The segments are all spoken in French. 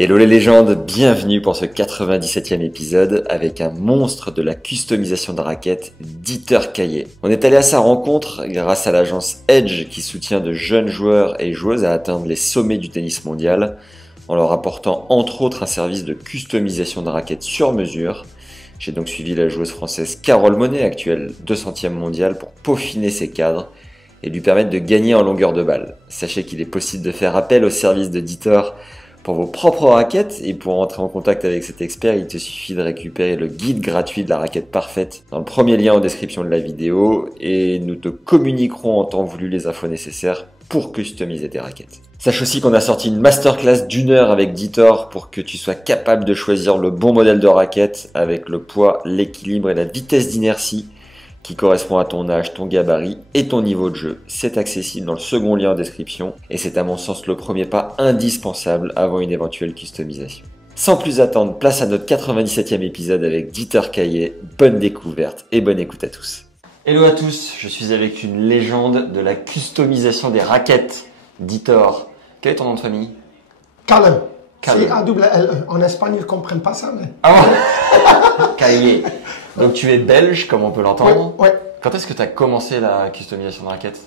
Hello les légendes, bienvenue pour ce 97e épisode avec un monstre de la customisation de raquettes, Dieter Caillet. On est allé à sa rencontre grâce à l'agence Edge qui soutient de jeunes joueurs et joueuses à atteindre les sommets du tennis mondial en leur apportant entre autres un service de customisation de raquettes sur mesure. J'ai donc suivi la joueuse française Carole Monet, actuelle 200e mondiale, pour peaufiner ses cadres et lui permettre de gagner en longueur de balle. Sachez qu'il est possible de faire appel au service de Dieter pour vos propres raquettes, et pour entrer en contact avec cet expert, il te suffit de récupérer le guide gratuit de la raquette parfaite dans le premier lien en description de la vidéo, et nous te communiquerons en temps voulu les infos nécessaires pour customiser tes raquettes. Sache aussi qu'on a sorti une masterclass d'1 heure avec Dieter pour que tu sois capable de choisir le bon modèle de raquette avec le poids, l'équilibre et la vitesse d'inertie qui correspond à ton âge, ton gabarit et ton niveau de jeu. C'est accessible dans le second lien en description et c'est à mon sens le premier pas indispensable avant une éventuelle customisation. Sans plus attendre, place à notre 97e épisode avec Dieter Caillet. Bonne découverte et bonne écoute à tous. Hello à tous, je suis avec une légende de la customisation des raquettes, Dieter. Quel est ton nom de famille? Caillet. Caillet. C-A-L-L-E. En Espagne, ils ne comprennent pas ça, mais... Ah ouais. Caillet. Donc tu es belge, comme on peut l'entendre. Oui. Quand est-ce que tu as commencé la customisation de raquettes?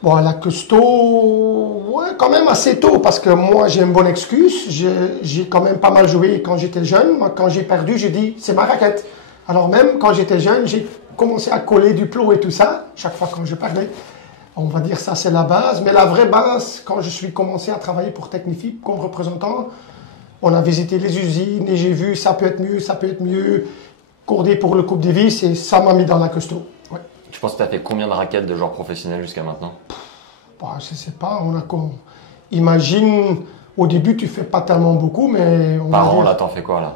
Bon, la custo, ouais, quand même assez tôt, parce que moi, j'ai une bonne excuse. J'ai quand même pas mal joué quand j'étais jeune. Moi, quand j'ai perdu, j'ai dit, c'est ma raquette. Alors même, quand j'étais jeune, j'ai commencé à coller du plomb et tout ça, chaque fois quand je perdais. On va dire ça, c'est la base. Mais la vraie base, quand je suis commencé à travailler pour Technifib comme représentant, on a visité les usines et j'ai vu, ça peut être mieux, ça peut être mieux. Cordé pour le Coupe Davis et ça m'a mis dans la custo. Ouais. Tu penses que tu as fait combien de raquettes de joueurs professionnels jusqu'à maintenant? Bah, je sais pas, imagine, au début tu fais pas tellement beaucoup, mais... Par an, là, t'en fais quoi, là?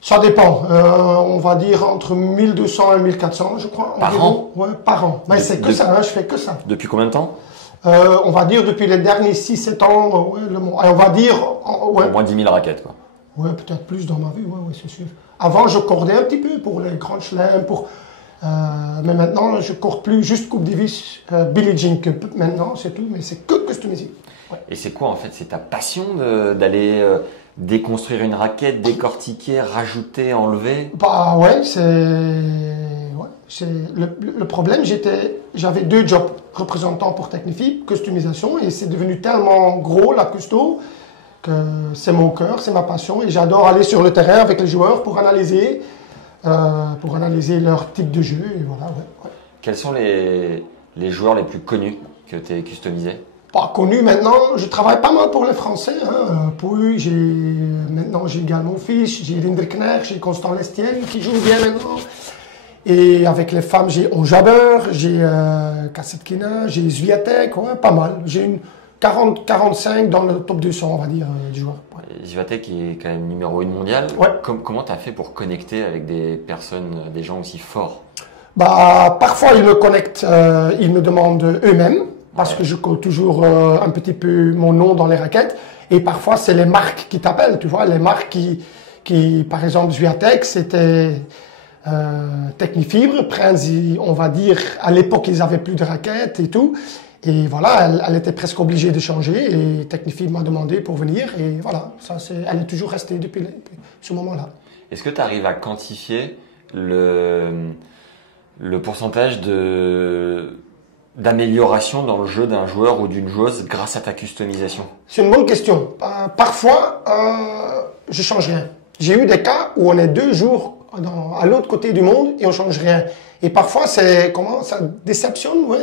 Ça dépend, on va dire entre 1200 et 1400, je crois. Par an? Ouais, par an. Mais c'est que ça, hein, je fais que ça. Depuis combien de temps? On va dire depuis les derniers 6-7 ans, ouais, on va dire... Ouais. Au moins 10 000 raquettes, quoi. Ouais, peut-être plus dans ma vie, ouais, c'est sûr. Avant, je cordais un petit peu pour les grands chelems, mais maintenant, je corde plus juste Coupe Davis, Billie Jean Cup. Maintenant, c'est tout, mais c'est que customisé. Ouais. Et c'est quoi, en fait? C'est ta passion d'aller déconstruire une raquette, décortiquer, rajouter, enlever? Bah ouais, le problème, j'avais 2 jobs, représentant pour Technifib, customisation, et c'est devenu tellement gros, la custo, c'est mon cœur, c'est ma passion et j'adore aller sur le terrain avec les joueurs pour analyser leur type de jeu et voilà. Ouais. Quels sont les joueurs les plus connus que tu as customisés? Pas connus maintenant, je travaille pas mal pour les Français. Hein. Maintenant j'ai également mon fils, j'ai Lindrikner, j'ai Constant Lestienne qui joue bien maintenant. Et avec les femmes, j'ai Onjaber, j'ai Kasetkina, j'ai Swiatek, ouais, pas mal. J'ai une 40-45 dans le top 200, on va dire, du joueur. Ouais. Swiatek est quand même numéro 1 mondial. Ouais. Comment tu as fait pour connecter avec des personnes, des gens aussi forts? Bah, parfois, ils me connectent, ils me demandent eux-mêmes, parce que je colle toujours un petit peu mon nom dans les raquettes. Et parfois, c'est les marques qui t'appellent, tu vois, les marques qui par exemple, Swiatek, c'était Technifibre. Prince, on va dire, à l'époque, ils avaient plus de raquettes et tout. Et voilà, elle était presque obligée de changer et Technifib m'a demandé pour venir et voilà, elle est toujours restée depuis ce moment-là. Est-ce que tu arrives à quantifier le pourcentage d'amélioration dans le jeu d'un joueur ou d'une joueuse grâce à ta customisation? C'est une bonne question. Parfois, je change rien. J'ai eu des cas où on est 2 jours à l'autre côté du monde et on change rien. Et parfois, ça déceptionne, ouais.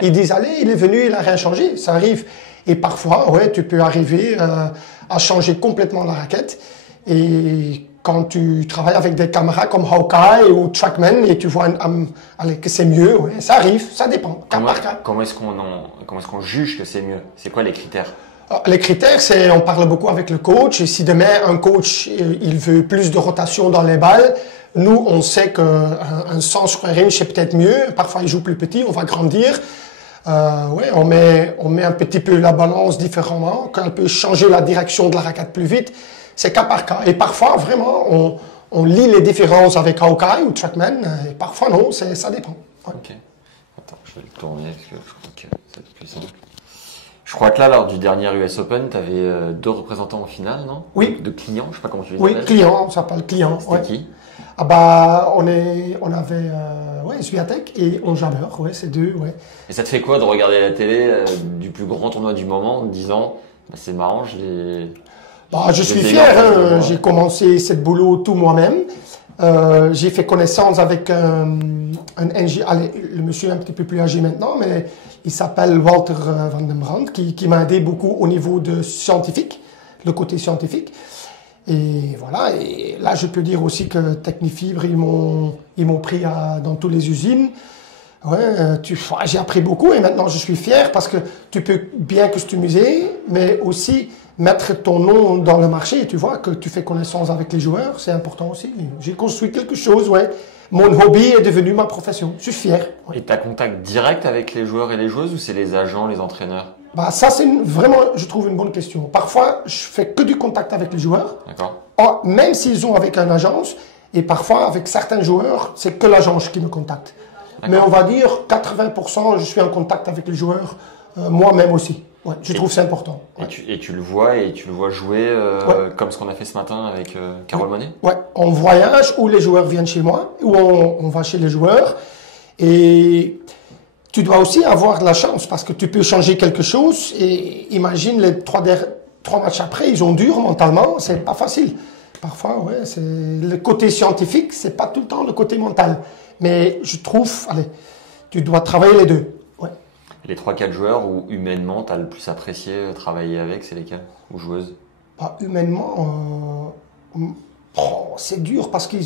Ils disent, allez, il est venu, il a rien changé. Ça arrive. Et parfois, ouais, tu peux arriver à changer complètement la raquette. Et quand tu travailles avec des caméras comme Hawkeye ou Trackman et tu vois que c'est mieux, ouais, ça arrive, ça dépend, cas par cas. Comment est-ce qu'on juge que c'est mieux? C'est quoi les critères? Les critères, on parle beaucoup avec le coach. Et si demain, un coach, il veut plus de rotation dans les balles, nous, on sait qu'un 100 square inch, c'est peut-être mieux. Parfois, il joue plus petit, on va grandir. Ouais, on met un petit peu la balance différemment, qu'on peut changer la direction de la raquette plus vite. C'est cas par cas. Et parfois, vraiment, on lit les différences avec Hawkeye ou Trackman. Et parfois, non, ça dépend. Ouais. Ok. Attends, je vais le tourner parce que je crois que c'est plus simple. Je crois que là, lors du dernier US Open, tu avais 2 représentants en finale, non? Oui. De clients, je sais pas comment tu les Oui, appelles. client, on s'appelle client. C'était qui? Ah bah, on avait Swiatek et Onjabeur, ouais, c'est deux, ouais. Et ça te fait quoi de regarder la télé du plus grand tournoi du moment en te disant bah, c'est marrant, je suis fier, hein, j'ai commencé ce boulot tout moi-même. J'ai fait connaissance avec un ingénieur, le monsieur est un petit peu plus âgé maintenant, mais il s'appelle Walter van den Brand, qui m'a aidé beaucoup au niveau de scientifique, le côté scientifique. Et voilà, et là je peux dire aussi que Technifibre, ils m'ont pris dans toutes les usines. Ouais, j'ai appris beaucoup et maintenant je suis fier parce que tu peux bien customiser, mais aussi mettre ton nom dans le marché. Tu vois que tu fais connaissance avec les joueurs, c'est important aussi. J'ai construit quelque chose, ouais. Mon hobby est devenu ma profession. Je suis fier. Ouais. Et tu as contact direct avec les joueurs et les joueuses ou c'est les agents, les entraîneurs? Bah ça c'est vraiment, je trouve, une bonne question. Parfois, je fais que du contact avec les joueurs. D'accord. Même s'ils ont avec une agence, et parfois avec certains joueurs, c'est que l'agence qui me contacte. Mais on va dire 80%, je suis en contact avec les joueurs, moi-même aussi. Ouais, je trouve c'est important. Ouais. Et tu le vois jouer comme ce qu'on a fait ce matin avec Carole Monet? Ouais, on voyage où les joueurs viennent chez moi, où on va chez les joueurs. Et tu dois aussi avoir de la chance parce que tu peux changer quelque chose. Et imagine les 3 matchs après, ils ont dur mentalement, c'est pas facile. Parfois, ouais, c'est le côté scientifique, c'est pas tout le temps le côté mental. Mais je trouve, tu dois travailler les deux. Ouais. Les 3-4 joueurs où humainement tu as le plus apprécié travailler avec, c'est lesquels? Ou joueuses? Humainement, c'est dur parce que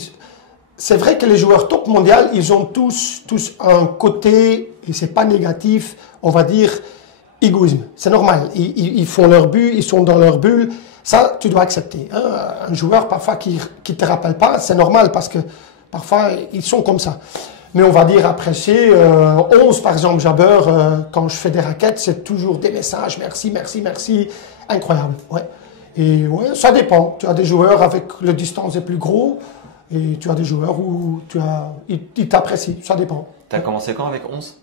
c'est vrai que les joueurs top mondial, ils ont tous un côté, et c'est pas négatif, on va dire, égoïsme. C'est normal. Ils font leur but, ils sont dans leur bulle. Ça, tu dois accepter. Hein. Un joueur, parfois, qui te rappelle pas, c'est normal parce que parfois, ils sont comme ça. Mais on va dire apprécier. 11, par exemple, Jabeur, quand je fais des raquettes, c'est toujours des messages. Merci, merci, merci. Incroyable. Ouais. Et ouais, ça dépend. Tu as des joueurs avec le distance est plus gros et tu as des joueurs où ils t'apprécient. Ça dépend. Tu as commencé quand avec 11?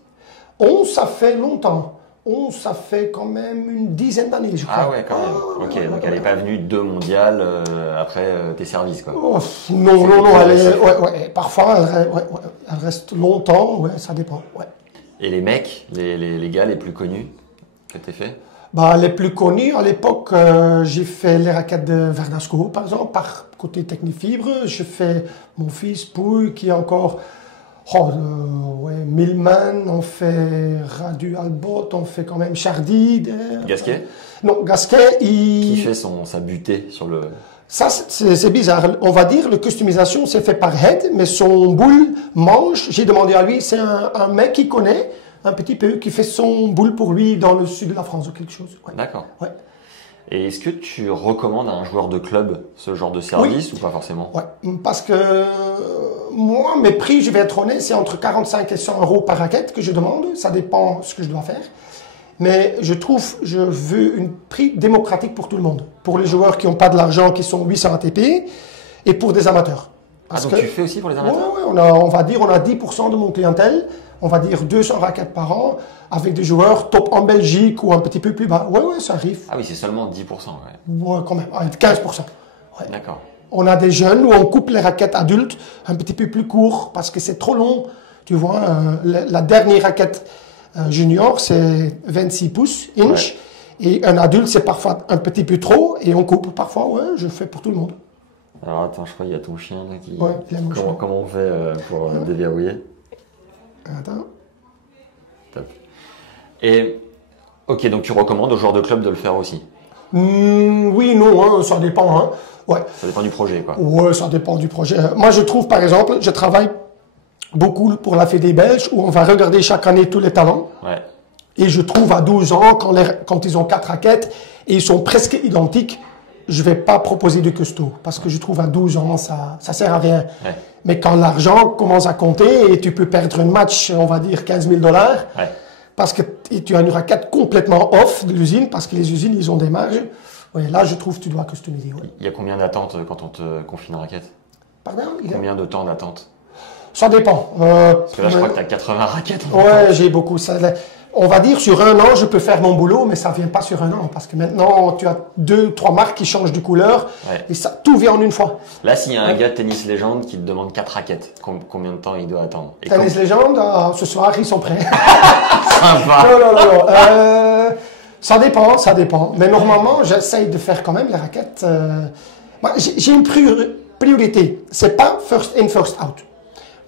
11, ça fait longtemps. 11, ça fait quand même une dizaine d'années, je crois. Ah ouais, quand même. Ok, donc elle n'est pas venue de mondial après tes services, quoi. Oh, non, parfois, elle reste longtemps, ouais, ça dépend, ouais. Et les mecs, les gars les plus connus que tu as fait? Les plus connus, à l'époque, j'ai fait les raquettes de Verdasco, par exemple, par côté Technifibre. Je fais mon fils Pouille, qui est encore... Millman, on fait Radu Albot, on fait quand même Chardy. Gasquet? Non, Gasquet, Qui fait sa butée sur le... Ça, c'est bizarre. On va dire, la customisation, c'est fait par Head, mais son boule manche, j'ai demandé à lui, c'est un mec qui connaît un petit peu, qui fait son boule pour lui dans le sud de la France ou quelque chose. Ouais. D'accord. Ouais. Et est-ce que tu recommandes à un joueur de club ce genre de service ou pas forcément? Ouais, parce que moi, mes prix, je vais être honnête, c'est entre 45 et 100 euros par raquette que je demande. Ça dépend de ce que je dois faire. Mais je veux un prix démocratique pour tout le monde. Pour les joueurs qui n'ont pas de l'argent, qui sont 800 ATP, et pour des amateurs. Donc tu fais aussi pour les amateurs? Oui, on va dire, on a 10% de mon clientèle. On va dire 200 raquettes par an avec des joueurs top en Belgique ou un petit peu plus bas. Oui, ça arrive. Ah oui, c'est seulement 10%, ouais. Ouais, quand même, 15%. Ouais. D'accord. On a des jeunes où on coupe les raquettes adultes un petit peu plus court parce que c'est trop long. Tu vois, la dernière raquette junior, c'est 26 pouces, inch. Ouais. Et un adulte, c'est parfois un petit peu trop et on coupe parfois. Ouais, je fais pour tout le monde. Alors attends, je crois qu'il y a ton chien là qui... Ouais, il a mon chien. Comment on fait pour déverrouiller? Attends. Top. Et, ok, donc tu recommandes aux joueurs de club de le faire aussi? Oui, non, hein, ça dépend. Hein. Ouais. Ça dépend du projet, quoi. Ouais, ça dépend du projet. Moi, je trouve, par exemple, je travaille beaucoup pour la Fédé belge où on va regarder chaque année tous les talents. Ouais. Et je trouve à 12 ans, quand ils ont 4 raquettes et ils sont presque identiques, je vais pas proposer de custo parce que je trouve à 12 ans, ça sert à rien. Ouais. Mais quand l'argent commence à compter et tu peux perdre un match, on va dire 15 000 $, ouais. Parce que tu as une raquette complètement off de l'usine, parce que les usines, ils ont des marges. Ouais, là, je trouve que tu dois customiser. Ouais. Il y a combien d'attentes quand on te confie une raquette? Pardon? Combien de temps d'attente? Ça dépend. Parce que là, je crois que tu as 80 raquettes. Ouais, j'ai beaucoup. Ça, On va dire sur un an, je peux faire mon boulot, mais ça vient pas sur un an parce que maintenant tu as 2-3 marques qui changent de couleur et ça tout vient en une fois. Là, s'il y a un gars de tennis légende qui te demande 4 raquettes, combien de temps il doit attendre? Tennis légende, ce soir ils sont prêts. Sympa. Non. Ça dépend. Mais normalement, j'essaye de faire quand même les raquettes. J'ai une priorité. C'est pas first in, first out.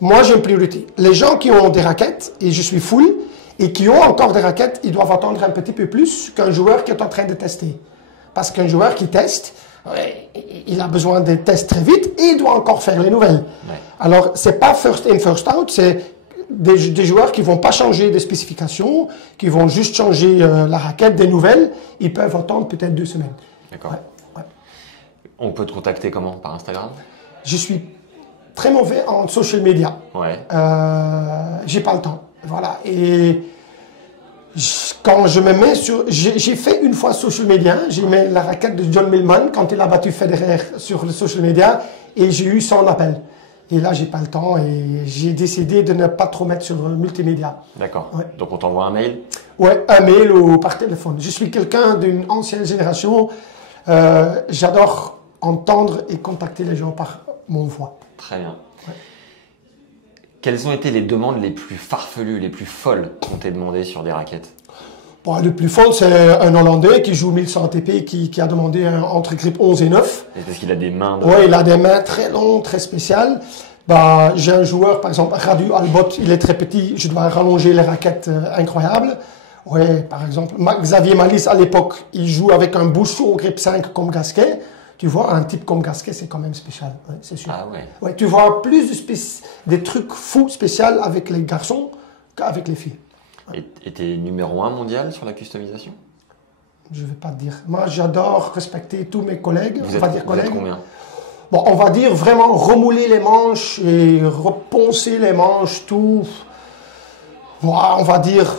Moi, j'ai une priorité. Les gens qui ont des raquettes, et je suis full, et qui ont encore des raquettes, ils doivent attendre un petit peu plus qu'un joueur qui est en train de tester. Parce qu'un joueur qui teste, il a besoin des tests très vite et il doit encore faire les nouvelles. Ouais. Alors, c'est pas first in, first out, c'est des joueurs qui vont pas changer des spécifications, qui vont juste changer la raquette, des nouvelles. Ils peuvent attendre peut-être 2 semaines. D'accord. Ouais. On peut te contacter comment? Par Instagram? Je suis très mauvais en social media. Ouais. J'ai pas le temps. Voilà. Et quand je me mets sur... J'ai fait une fois social media. J'ai mis la raquette de John Millman quand il a battu Federer sur le social media et j'ai eu 100 appels. Et là, j'ai pas le temps et j'ai décidé de ne pas trop mettre sur multimédia. D'accord. Ouais. Donc, on t'envoie un mail? Ouais, un mail ou par téléphone. Je suis quelqu'un d'une ancienne génération. J'adore entendre et contacter les gens par mon voix. Très bien. Ouais. Quelles ont été les demandes les plus farfelues, les plus folles qu'on t'ait demandé sur des raquettes? Bon, le plus folle, c'est un Hollandais qui joue 1100 ATP qui a demandé un entre-grip 11 et 9. Et parce qu'il a des mains... Oui, il a des mains très longues, très spéciales. Bah, j'ai un joueur, par exemple, Radu Albot, il est très petit, je dois rallonger les raquettes incroyables. Ouais, par exemple, Xavier Malice, à l'époque, il joue avec un bouchon au grip 5 comme Gasquet. Tu vois, un type comme Gasquet, c'est quand même spécial, ouais, c'est sûr. Ah ouais. Ouais, tu vois plus des trucs fous spéciaux avec les garçons qu'avec les filles. Ouais. Et t'es numéro 1 mondial sur la customisation? Je ne vais pas te dire. Moi, j'adore respecter tous mes collègues. Vous êtes combien? Bon, on va dire vraiment remouler les manches et reponcer les manches, tout. Voilà, on va dire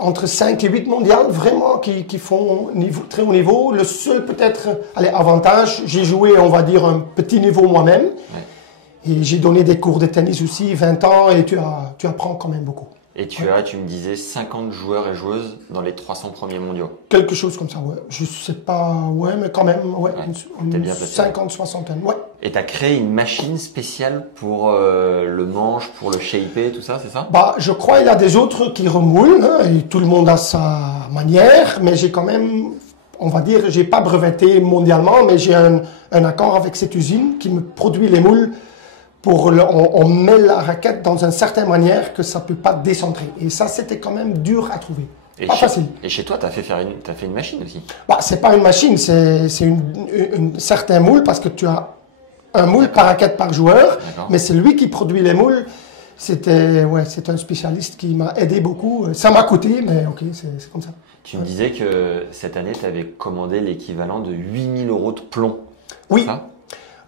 entre 5 et 8 mondiales, vraiment, qui font très haut niveau. Le seul peut-être, avantage, j'ai joué, on va dire, un petit niveau moi-même. Ouais. Et j'ai donné des cours de tennis aussi, 20 ans, et tu apprends quand même beaucoup. Et tu as, tu me disais, 50 joueurs et joueuses dans les 300 premiers mondiaux. Quelque chose comme ça, ouais. Je sais pas, ouais, mais quand même, ouais. T'es bien placé. 50, 60, ouais. Et tu as créé une machine spéciale pour le manche, pour le shaper, tout ça, c'est ça? Bah, je crois qu'il y a des autres qui remoulent, hein, et tout le monde a sa manière, mais j'ai quand même, on va dire, j'ai pas breveté mondialement, mais j'ai un accord avec cette usine qui me produit les moules. On met la raquette dans une certaine manière que ça peut pas décentrer. Et ça, c'était quand même dur à trouver. Pas facile. Et chez toi, t'as fait une machine aussi? Bah, c'est pas une machine, c'est une certain moule parce que tu as un moule par raquette par joueur, mais c'est lui qui produit les moules. C'est un spécialiste qui m'a aidé beaucoup. Ça m'a coûté, mais ok, c'est comme ça. Tu me disais que cette année, tu avais commandé l'équivalent de 8 000 € de plomb. Oui.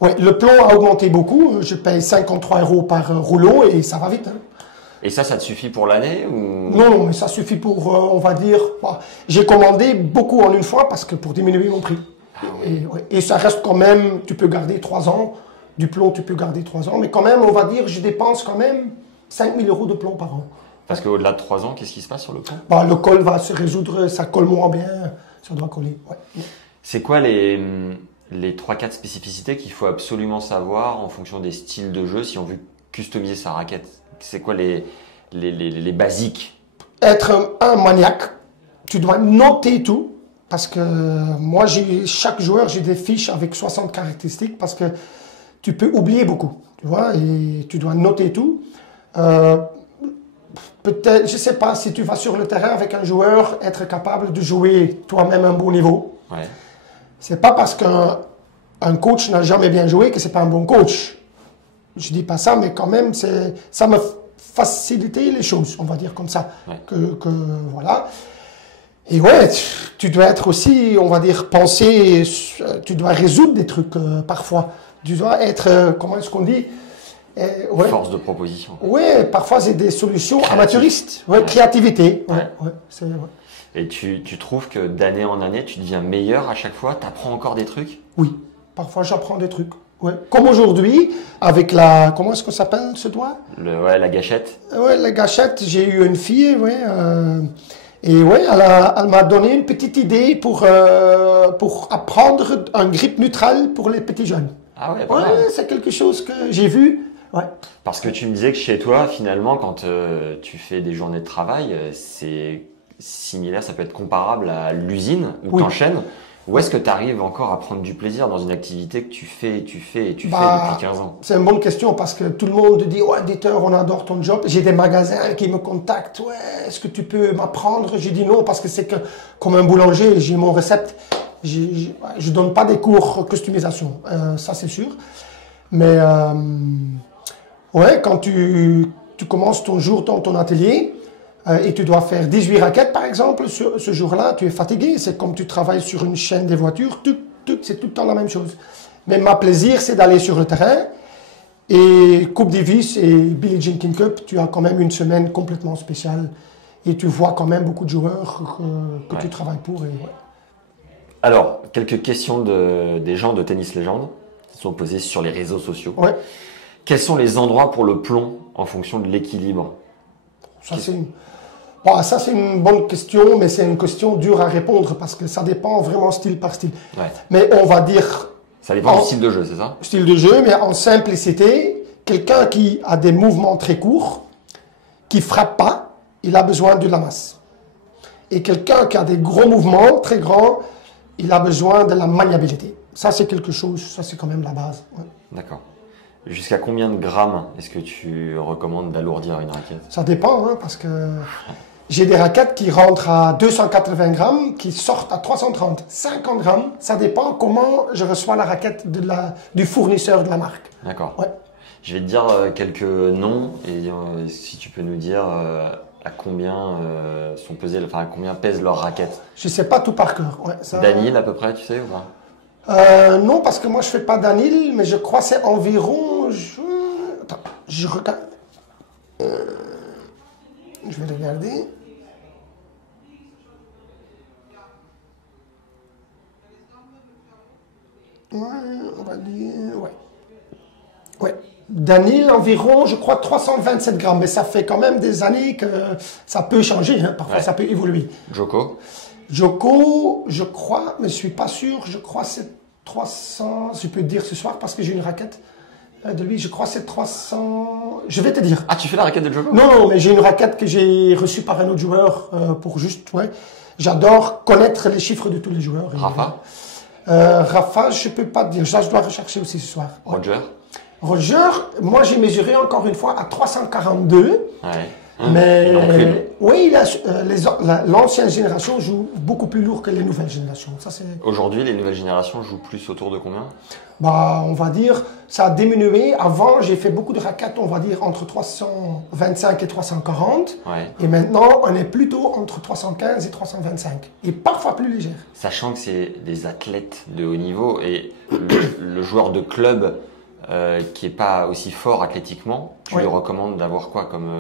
Oui, le plomb a augmenté beaucoup. Je paye 53 € par rouleau et ça va vite. Hein. Et ça te suffit pour l'année ou... Non, mais ça suffit pour, on va dire... J'ai commandé beaucoup en une fois parce que pour diminuer mon prix. Ah, oui. Et ça reste quand même... Tu peux garder 3 ans. Du plomb, tu peux garder 3 ans. Mais quand même, on va dire, je dépense quand même 5 000 € de plomb par an. Parce qu'au-delà de 3 ans, qu'est-ce qui se passe sur le plomb? Le col va se résoudre, ça colle moins bien. Ça doit coller, ouais. C'est quoi les 3-4 spécificités qu'il faut absolument savoir en fonction des styles de jeu si on veut customiser sa raquette? C'est quoi les basiques? Être un maniaque, tu dois noter tout. Parce que moi, chaque joueur, j'ai des fiches avec 60 caractéristiques parce que tu peux oublier beaucoup. Tu vois, et tu dois noter tout. Peut-être, je sais pas, si tu vas sur le terrain avec un joueur, être capable de jouer toi-même un bon niveau. Ouais. C'est pas parce qu'un coach n'a jamais bien joué que c'est pas un bon coach. Je dis pas ça, mais quand même, ça me facilité les choses, on va dire comme ça. Ouais. Voilà. Et ouais, tu dois être aussi, on va dire, penser, tu dois résoudre des trucs parfois. Tu dois être, comment est-ce qu'on dit? Ouais. Force de proposition. Oui, parfois c'est des solutions amateuristes. Ouais, créativité. Ouais. Et tu trouves que d'année en année, tu deviens meilleur à chaque fois? Tu apprends encore des trucs? Oui, parfois j'apprends des trucs. Ouais. Comme aujourd'hui, avec la... Comment est-ce que ça s'appelle ce doigt? Ouais, la gâchette. Ouais, la gâchette, j'ai eu une fille, ouais, et ouais, elle m'a donné une petite idée pour apprendre un grip neutral pour les petits jeunes. Ah ouais, pas Ouais, mal. c'est quelque chose que j'ai vu. Ouais. Parce que tu me disais que chez toi, finalement, quand tu fais des journées de travail, c'est similaire, ça peut être comparable à l'usine où Oui. tu enchaînes. Où est-ce que tu arrives encore à prendre du plaisir dans une activité que tu fais fais depuis 15 ans? C'est une bonne question parce que tout le monde dit ouais, éditeur, on adore ton job. J'ai des magasins qui me contactent. Ouais, est-ce que tu peux m'apprendre? J'ai dit non parce que c'est que comme un boulanger, j'ai mon recept. Je donne pas des cours customisation, ça c'est sûr. Mais ouais, quand tu commences ton jour dans ton atelier et tu dois faire 18 raquettes par exemple, ce jour-là, tu es fatigué. C'est comme tu travailles sur une chaîne des voitures, c'est tout le temps la même chose. Mais ma plaisir, c'est d'aller sur le terrain. Et Coupe Davis et Billie Jean King Cup, tu as quand même une semaine complètement spéciale. Et tu vois quand même beaucoup de joueurs que tu travailles pour. Et, ouais. Alors, quelques questions des gens de Tennis Légende qui sont posées sur les réseaux sociaux. Ouais. Quels sont les endroits pour le plomb en fonction de l'équilibre? Ça, c'est une bonne question, mais c'est une question dure à répondre parce que ça dépend vraiment style par style. Ouais. Mais on va dire... Ça dépend du style de jeu, c'est ça? Style de jeu, mais en simplicité, quelqu'un qui a des mouvements très courts, qui frappe pas, il a besoin de la masse. Et quelqu'un qui a des gros mouvements, très grands, il a besoin de la maniabilité. Ça, c'est quelque chose, ça, c'est quand même la base. Ouais. D'accord. Jusqu'à combien de grammes est-ce que tu recommandes d'alourdir une raquette? Ça dépend, hein, parce que j'ai des raquettes qui rentrent à 280 grammes, qui sortent à 330, 50 grammes. Ça dépend comment je reçois la raquette du fournisseur de la marque. D'accord. Ouais. Je vais te dire quelques noms et si tu peux nous dire à combien sont pesées, enfin à combien pèsent leurs raquettes. Je sais pas tout par cœur. Ouais, ça... Danil à peu près, tu sais ou pas? Non, parce que moi je fais pas d'anil, mais je crois que c'est environ. Attends, je regarde. Je vais regarder. Ouais, on va dire. Ouais. Ouais. D'anil, environ, je crois, 327 grammes. Mais ça fait quand même des années que ça peut changer. Hein. Parfois, ça peut évoluer. Joko? Joko, je crois, mais je suis pas sûr. Je crois que c'est 300. Je peux te dire ce soir parce que j'ai une raquette de lui. Je crois que c'est 300. Je vais te dire. Ah, tu fais la raquette de Joko? Non, mais j'ai une raquette que j'ai reçue par un autre joueur pour juste. Ouais. J'adore connaître les chiffres de tous les joueurs. Rafa? Rafa, je peux pas te dire. Ça, je dois rechercher aussi ce soir. Ouais. Roger? Roger, moi j'ai mesuré encore une fois à 342. Ouais. Mais oui, l'ancienne génération joue beaucoup plus lourd que les nouvelles générations. Aujourd'hui, les nouvelles générations jouent plus autour de combien? On va dire, ça a diminué. Avant, j'ai fait beaucoup de raquettes, on va dire entre 325 et 340. Ouais. Et maintenant, on est plutôt entre 315 et 325. Et parfois plus légère. Sachant que c'est des athlètes de haut niveau et le joueur de club qui est pas aussi fort athlétiquement, tu lui recommandes d'avoir quoi comme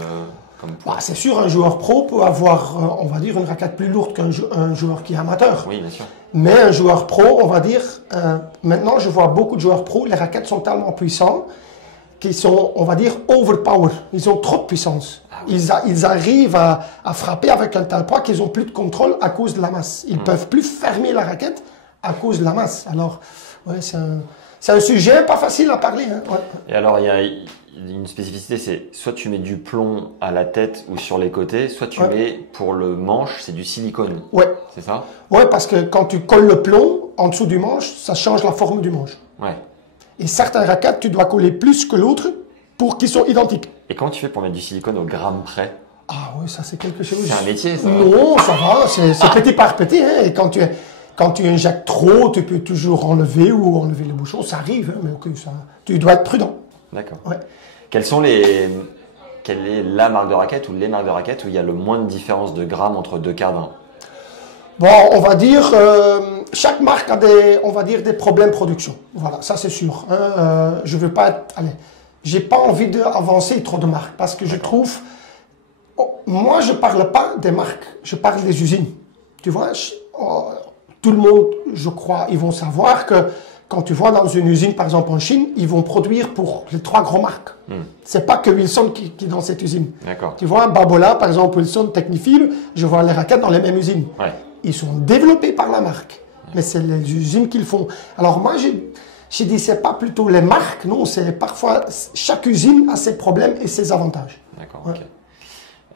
poids? C'est sûr, un joueur pro peut avoir, on va dire, une raquette plus lourde qu'un joueur qui est amateur. Oui, bien sûr. Mais un joueur pro, on va dire, maintenant je vois beaucoup de joueurs pro, les raquettes sont tellement puissantes qu'ils sont, on va dire, overpower. Ils ont trop de puissance. Ah oui. Ils arrivent à frapper avec un tel poids qu'ils n'ont plus de contrôle à cause de la masse. Ils ne peuvent plus fermer la raquette à cause de la masse. Alors, ouais, c'est un sujet pas facile à parler. Hein. Ouais. Et alors, il y a une spécificité, c'est soit tu mets du plomb à la tête ou sur les côtés, soit tu mets pour le manche, c'est du silicone. Ouais. C'est ça? Ouais, parce que quand tu colles le plomb en dessous du manche, ça change la forme du manche. Ouais. Et certains raquettes, tu dois coller plus que l'autre pour qu'ils soient identiques. Et comment tu fais pour mettre du silicone au gramme près? Ah oui, ça c'est quelque chose. C'est un métier, ça? Non, ça va, c'est petit par petit. Hein, et quand tu injectes trop, tu peux toujours enlever le bouchon. Ça arrive, hein, mais ok, tu dois être prudent. D'accord. Ouais. Quelle est la marque de raquette ou les marques de raquette où il y a le moins de différence de grammes entre deux cadres? Bon, on va dire, chaque marque a des problèmes de production. Voilà, ça c'est sûr. Hein, je veux pas j'ai pas envie d'avancer trop de marques parce que je trouve, moi je parle pas des marques, je parle des usines. Tu vois, tout le monde, je crois, ils vont savoir que Quand tu vois dans une usine, par exemple en Chine, ils vont produire pour les 3 grandes marques. C'est pas que Wilson qui est dans cette usine. D'accord. Tu vois, Babolat, par exemple, Wilson, Technifil, je vois les raquettes dans les mêmes usines. Ouais. Ils sont développés par la marque, mais c'est les usines qui le font. Alors moi, j'ai dit, c'est pas plutôt les marques, non, c'est parfois, chaque usine a ses problèmes et ses avantages. D'accord, Ouais. ok.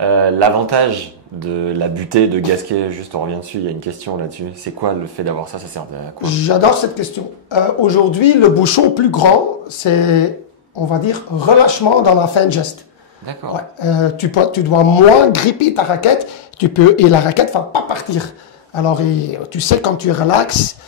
L'avantage de la butée de Gasquet, juste on revient dessus, il y a une question là-dessus. C'est quoi le fait d'avoir ça? Ça sert à quoi? J'adore cette question. Aujourd'hui, le bouchon plus grand, c'est, on va dire, relâchement dans la fin de geste. D'accord. Ouais. Tu dois moins gripper ta raquette, et la raquette va pas partir. Alors, tu sais, quand tu relaxes,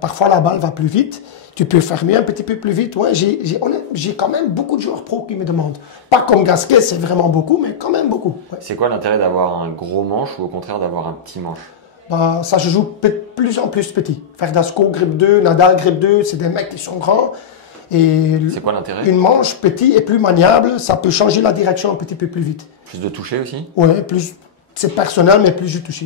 parfois la balle va plus vite. Tu peux fermer un petit peu plus vite. Ouais, j'ai quand même beaucoup de joueurs pro qui me demandent. Pas comme Gasquet, c'est vraiment beaucoup, mais quand même beaucoup. Ouais. C'est quoi l'intérêt d'avoir un gros manche ou au contraire d'avoir un petit manche? Bah, ça se joue de plus en plus petit. Verdasco, grip 2, Nadal, grip 2, c'est des mecs qui sont grands. Et C'est quoi l'intérêt? une manche petit et plus maniable, ça peut changer la direction un petit peu plus vite. Plus de toucher aussi? Ouais, plus, c'est personnel, mais plus je touche.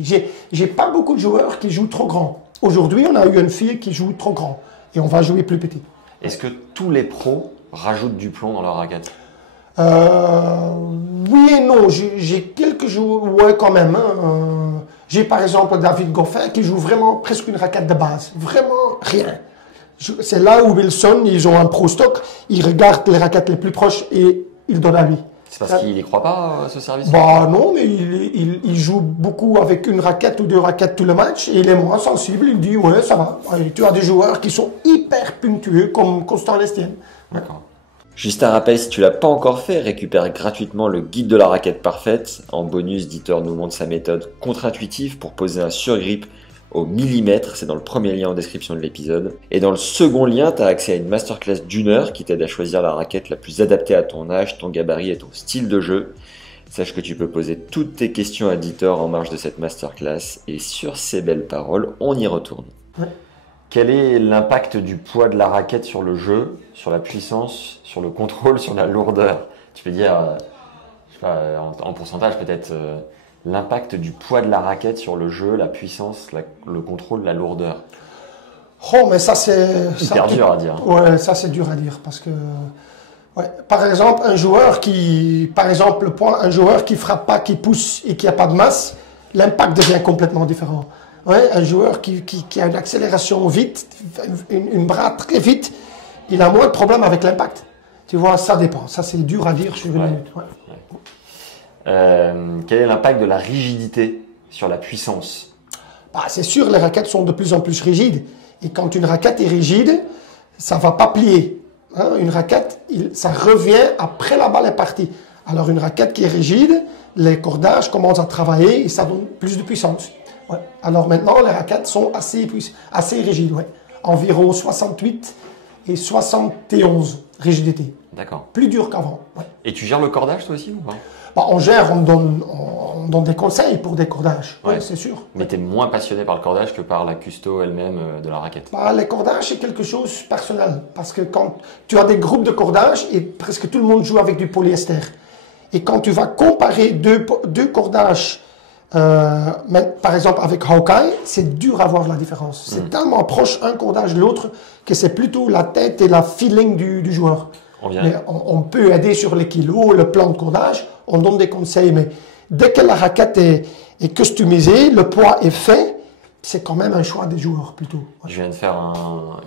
J'ai pas beaucoup de joueurs qui jouent trop grand. Aujourd'hui, on a eu une fille qui joue trop grand. Et on va jouer plus petit. Est-ce que tous les pros rajoutent du plomb dans leur raquette? Oui et non. J'ai quelques joueurs, ouais, quand même. Hein. J'ai par exemple David Goffin qui joue vraiment presque une raquette de base. Vraiment rien. C'est là où Wilson, ils ont un pro stock, ils regardent les raquettes les plus proches et ils donnent à lui. C'est parce qu'il n'y croit pas, ce service? Bah non, mais il joue beaucoup avec une raquette ou 2 raquettes tout le match et il est moins sensible. Il dit ouais, ça va. Et tu as des joueurs qui sont hyper punctueux comme Constant Lestienne. D'accord. Juste un rappel, si tu l'as pas encore fait, récupère gratuitement le guide de la raquette parfaite. En bonus, Dieter nous montre sa méthode contre-intuitive pour poser un surgrip au millimètre. C'est dans le premier lien en description de l'épisode. Et dans le second lien, tu as accès à une masterclass d'1 heure qui t'aide à choisir la raquette la plus adaptée à ton âge, ton gabarit et ton style de jeu. Sache que tu peux poser toutes tes questions à Dieter en marge de cette masterclass. Et sur ces belles paroles, on y retourne. Ouais. Quel est l'impact du poids de la raquette sur le jeu, sur la puissance, sur le contrôle, sur la lourdeur? Tu peux dire, je sais pas, en pourcentage peut-être, l'impact du poids de la raquette sur le jeu, la puissance, le contrôle, la lourdeur. Oh, mais ça c'est Hyper dur à dire. Ouais, ça c'est dur à dire parce que, ouais, par exemple, un joueur qui frappe pas, qui pousse et qui a pas de masse, l'impact devient complètement différent. Ouais, un joueur qui a une accélération vite, une bras très vite, il a moins de problèmes avec l'impact. Tu vois, ça dépend. Ça c'est dur à dire sur une minute. Ouais. Quel est l'impact de la rigidité sur la puissance? Bah, c'est sûr, les raquettes sont de plus en plus rigides. Et quand une raquette est rigide, ça va pas plier. Hein, une raquette, ça revient après la balle est partie. Alors une raquette qui est rigide, les cordages commencent à travailler et ça donne plus de puissance. Ouais. Alors maintenant, les raquettes sont assez rigides. Ouais. Environ 68 et 71 rigidité. D'accord. Plus dur qu'avant. Ouais. Et tu gères le cordage toi aussi ou pas? Bah, on gère, on donne des conseils pour des cordages, ouais, c'est sûr. Mais tu es moins passionné par le cordage que par la custo elle-même de la raquette? Bah, les cordages, c'est quelque chose de personnel. Parce que quand tu as des groupes de cordages, et presque tout le monde joue avec du polyester. Et quand tu vas comparer deux cordages, par exemple avec Hawkeye, c'est dur à voir la différence. C'est tellement proche un cordage de l'autre que c'est plutôt la tête et la feeling du joueur. Mais on peut aider sur les kilos, le plan de cordage, on donne des conseils, mais dès que la raquette est customisée, le poids est fait, c'est quand même un choix des joueurs plutôt. Ouais. Je viens de faire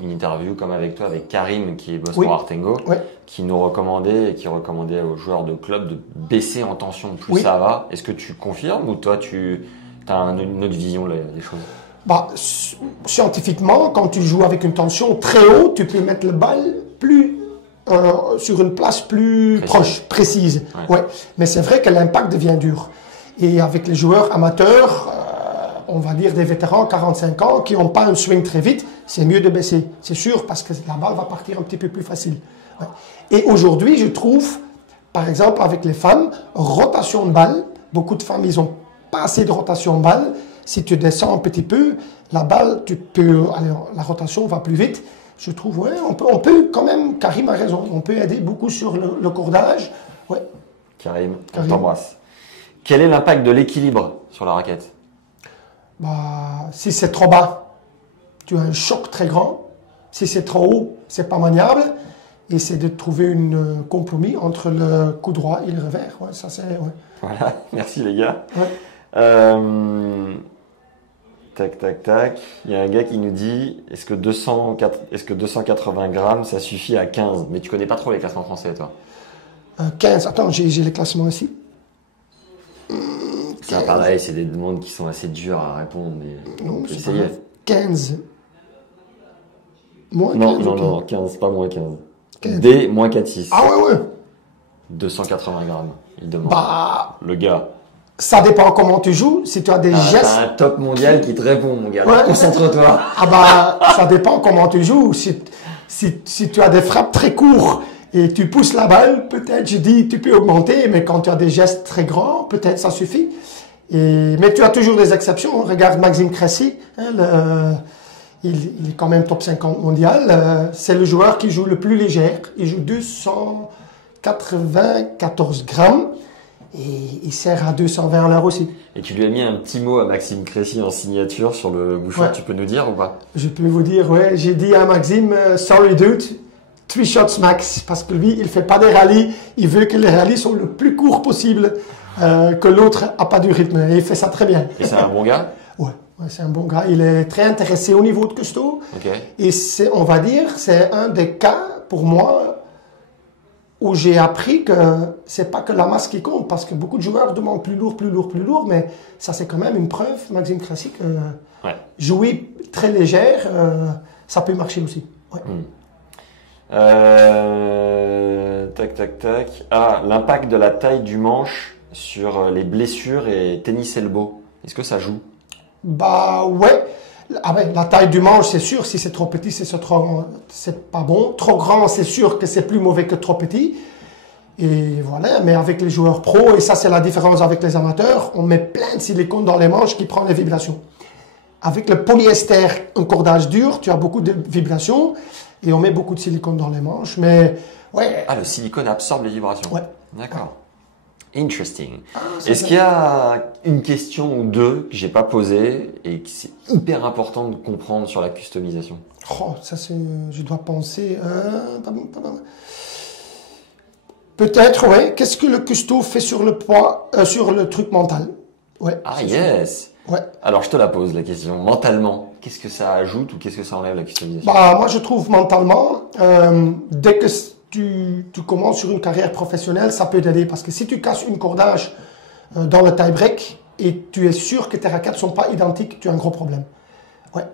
une interview comme avec toi, avec Karim qui est boss pour Artengo, qui nous recommandait et qui recommandait aux joueurs de club de baisser en tension plus ça va. Est-ce que tu confirmes ou toi tu as une autre vision des choses? Bah, scientifiquement, quand tu joues avec une tension très haute, tu peux mettre le balle sur une place plus précise. Ouais. Mais c'est vrai que l'impact devient dur. Et avec les joueurs amateurs, on va dire des vétérans, 45 ans, qui n'ont pas un swing très vite, c'est mieux de baisser. C'est sûr, parce que la balle va partir un petit peu plus facile. Ouais. Et aujourd'hui, je trouve, par exemple, avec les femmes, rotation de balle. Beaucoup de femmes, ils n'ont pas assez de rotation de balle. Si tu descends un petit peu, la balle, la rotation va plus vite. Je trouve, ouais, on peut quand même, Karim a raison, on peut aider beaucoup sur le cordage. Ouais. Karim, on t'embrasse. Quel est l'impact de l'équilibre sur la raquette? Bah, si c'est trop bas, tu as un choc très grand. Si c'est trop haut, c'est pas maniable. Et c'est de trouver un compromis entre le coup droit et le revers. Ouais, ça c'est. Ouais. Voilà, merci les gars. Ouais. Tac, tac, tac. Il y a un gars qui nous dit est-ce que 280 grammes ça suffit à 15? Mais tu connais pas trop les classements français, toi. 15. Attends, j'ai les classements ici. C'est pareil, c'est des demandes qui sont assez dures à répondre, mais Non, on peut c'est essayer. pas 15. Moins 15. Non, 15, pas moins 15. 15. D, moins 4,6. Ah ouais. 280 grammes, il demande. Bah, Le gars. ça dépend comment tu joues. Si tu as des gestes. T'as un top mondial qui te répond, mon gars. Ouais. Concentre-toi. Ah bah, ça dépend comment tu joues. Si tu as des frappes très courtes et tu pousses la balle, peut-être, je dis, tu peux augmenter, mais quand tu as des gestes très grands, peut-être ça suffit. Mais tu as toujours des exceptions. Regarde Maxime Cressy, hein, il est quand même top 50 mondial. C'est le joueur qui joue le plus léger. Il joue 294 grammes et il sert à 220 à l'heure aussi. Et tu lui as mis un petit mot à Maxime Cressy en signature sur le mouchoir, Ouais. tu peux nous dire ou pas? Je peux vous dire, ouais, j'ai dit à Maxime, sorry dude, 3 shots max, parce que lui, il fait pas des rallyes, il veut que les rallyes soient le plus courts possible, que l'autre a pas du rythme, et il fait ça très bien. Et c'est un bon gars? Ouais, c'est un bon gars, il est très intéressé au niveau de Custo, Ok. et on va dire, c'est un des cas, pour moi, où j'ai appris que c'est pas que la masse qui compte, parce que beaucoup de joueurs demandent plus lourd, mais ça c'est quand même une preuve, Maxime Cressy, que Ouais. jouer très légère, ça peut marcher aussi. Ouais. Tac, tac, tac. Ah, l'impact de la taille du manche sur les blessures et tennis elbow. Est-ce que ça joue? Bah ouais. Ah ben, la taille du manche, c'est sûr, si c'est trop petit, c'est pas bon. Trop grand, c'est sûr que c'est plus mauvais que trop petit. Et voilà, mais avec les joueurs pros, et ça c'est la différence avec les amateurs, on met plein de silicone dans les manches qui prend les vibrations. Avec le polyester, un cordage dur, tu as beaucoup de vibrations, et on met beaucoup de silicone dans les manches, mais ouais. Ah, le silicone absorbe les vibrations. Ouais. D'accord. Interesting. ça, Est-ce qu'il y a une question ou deux que j'ai pas posée et que c'est hyper important de comprendre sur la customisation? Oh, ça c'est, je dois penser. Peut-être, ouais. Qu'est-ce que le custo fait sur le poids, sur le truc mental? Ouais. Ah yes. Ouais. Alors je te la pose la question. Mentalement, qu'est-ce que ça ajoute ou qu'est-ce que ça enlève la customisation? Bah, moi je trouve mentalement, dès que tu commences sur une carrière professionnelle, ça peut t'aider parce que si tu casses une cordage dans le tie-break et tu es sûr que tes raquettes sont pas identiques, tu as un gros problème. Ouais.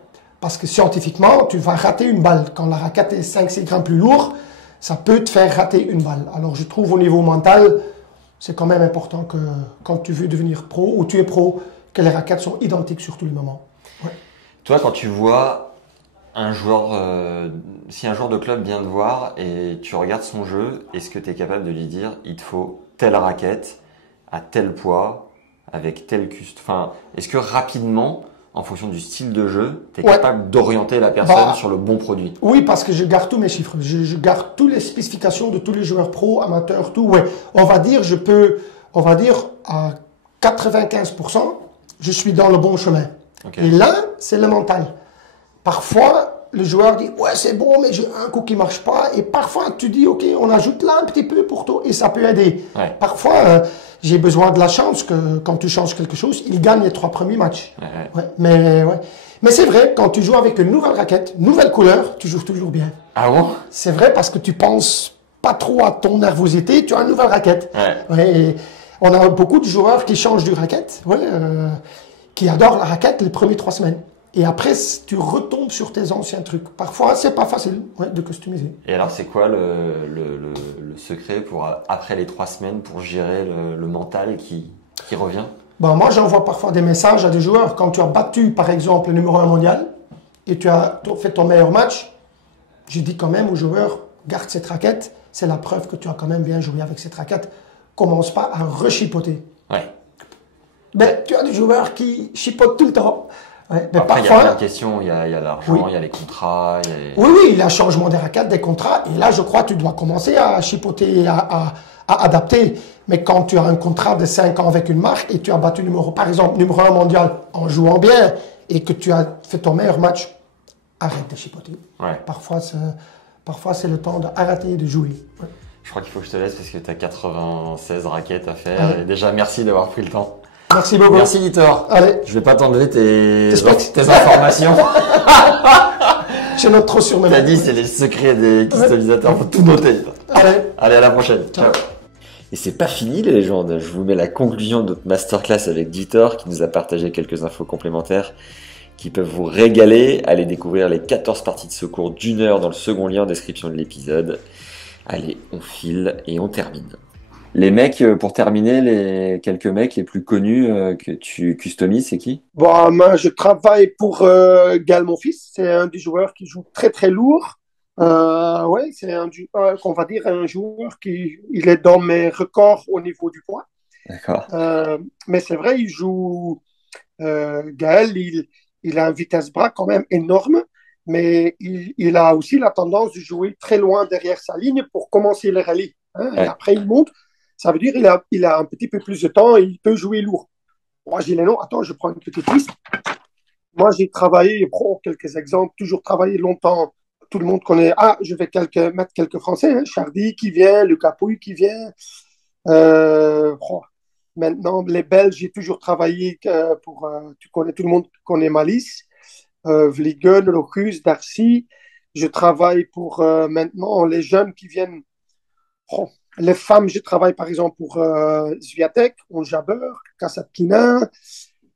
Parce que scientifiquement, tu vas rater une balle. Quand la raquette est 5-6 grammes plus lourde, ça peut te faire rater une balle. Alors je trouve au niveau mental, c'est quand même important que quand tu veux devenir pro ou tu es pro, que les raquettes sont identiques sur tous les moments. Ouais. Toi, quand tu vois un joueur, si un joueur de club vient te voir et tu regardes son jeu, est-ce que tu es capable de lui dire il te faut telle raquette, à tel poids, avec tel enfin, est-ce que rapidement, en fonction du style de jeu, tu es capable d'orienter la personne sur le bon produit? Oui, parce que je garde tous mes chiffres. Je garde toutes les spécifications de tous les joueurs pro, amateurs, tout. Ouais. On va dire à 95%, je suis dans le bon chemin. Okay. Et là, c'est le mental. Parfois, le joueur dit, ouais, c'est bon, mais j'ai un coup qui marche pas. Et parfois, tu dis, OK, on ajoute là un petit peu pour toi et ça peut aider. Ouais. Parfois, j'ai besoin de la chance que quand tu changes quelque chose, il gagne les 3 premiers matchs. Ouais. Mais c'est vrai, quand tu joues avec une nouvelle raquette, nouvelle couleur, tu joues toujours bien. Ah bon? C'est vrai parce que tu penses pas trop à ton nervosité, tu as une nouvelle raquette. Ouais, et on a beaucoup de joueurs qui changent de raquette, qui adorent la raquette les premières 3 semaines. Et après, tu retombes sur tes anciens trucs. Parfois, c'est pas facile de customiser. Et alors, c'est quoi le secret pour, après les 3 semaines, pour gérer le mental qui revient? Ben, moi, j'envoie parfois des messages à des joueurs. Quand tu as battu, par exemple, le numéro 1 mondial, et tu as fait ton meilleur match, je dis quand même aux joueurs, garde cette raquette. C'est la preuve que tu as quand même bien joué avec cette raquette. Commence pas à rechipoter. Ouais. Mais tu as des joueurs qui chipotent tout le temps. Ouais, mais après, parfois, il y a plein de questions. Il y a l'argent, il y a les contrats. Oui, il y a changement des raquettes, des contrats. Et là, je crois que tu dois commencer à chipoter, à adapter. Mais quand tu as un contrat de 5 ans avec une marque et tu as battu par exemple, numéro 1 mondial en jouant bien et que tu as fait ton meilleur match arrête de chipoter. Ouais. Parfois, c'est le temps d'arrêter de jouer. Ouais. Je crois qu'il faut que je te laisse parce que tu as 96 raquettes à faire. Et déjà, merci d'avoir pris le temps. Merci beaucoup. Merci, Litor. Allez. Je vais pas t'enlever tes informations. Je note trop sur mes mains. T'as dit, c'est les secrets des customisateurs. Faut tout noter. Allez, à la prochaine. ciao. Et c'est pas fini les légendes, je vous mets la conclusion de notre masterclass avec Dieter qui nous a partagé quelques infos complémentaires qui peuvent vous régaler. Allez découvrir les 14 parties de secours d'1 heure dans le second lien en description de l'épisode. Allez, on file et on termine. Les mecs, pour terminer, les quelques mecs les plus connus que tu customises, c'est qui? Bon, moi, je travaille pour Gaël, mon fils. C'est un des joueurs qui joue très très lourd. Ouais, c'est on va dire un joueur il est dans mes records au niveau du poids. D'accord. Mais c'est vrai, Gaël, il a une vitesse bras quand même énorme, mais il a aussi la tendance de jouer très loin derrière sa ligne pour commencer le rallye. Hein, Ouais. et après, il monte. Ça veut dire qu'il a un petit peu plus de temps et il peut jouer lourd. Moi, j'ai les noms. Attends, je prends une petite liste. Moi, j'ai travaillé, pour quelques exemples, toujours travaillé longtemps. Tout le monde connaît. Ah, je vais mettre quelques Français. Hein. Chardy qui vient, Lucas Pouille qui vient. Maintenant, les Belges, j'ai toujours travaillé pour. Tout le monde connaît Malice, Vliegen, Locus, Darcy. Je travaille pour maintenant les jeunes qui viennent. Oh, les femmes, je travaille par exemple pour Sviatek, On Jabber, Kasatkina,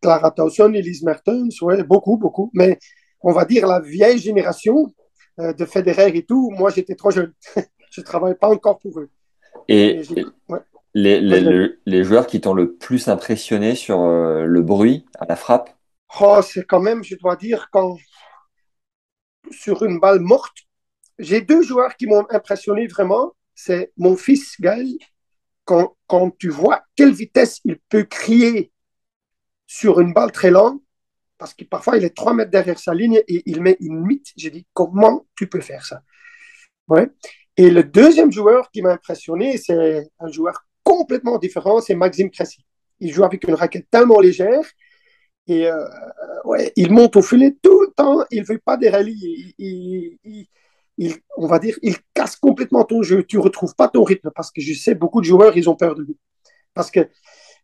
Clara Towson, Elise Mertens, ouais, beaucoup, beaucoup. Mais on va dire la vieille génération de Federer et tout, moi j'étais trop jeune. Je ne travaille pas encore pour eux. Et Ouais. les joueurs qui t'ont le plus impressionné sur le bruit à la frappe? Oh, c'est quand même, je dois dire, quand sur une balle morte, j'ai deux joueurs qui m'ont impressionné vraiment. C'est mon fils Gaël. Quand tu vois quelle vitesse il peut crier sur une balle très longue, parce que parfois il est 3 mètres derrière sa ligne et il met une mythe. J'ai dit, comment tu peux faire ça? Ouais. Et le deuxième joueur qui m'a impressionné, c'est un joueur complètement différent, c'est Maxime Cressy. Il joue avec une raquette tellement légère et ouais, il monte au filet tout le temps, il ne fait pas des rallyes, on va dire, il casse complètement ton jeu, tu ne retrouves pas ton rythme parce que je sais, beaucoup de joueurs, ils ont peur de lui. Parce que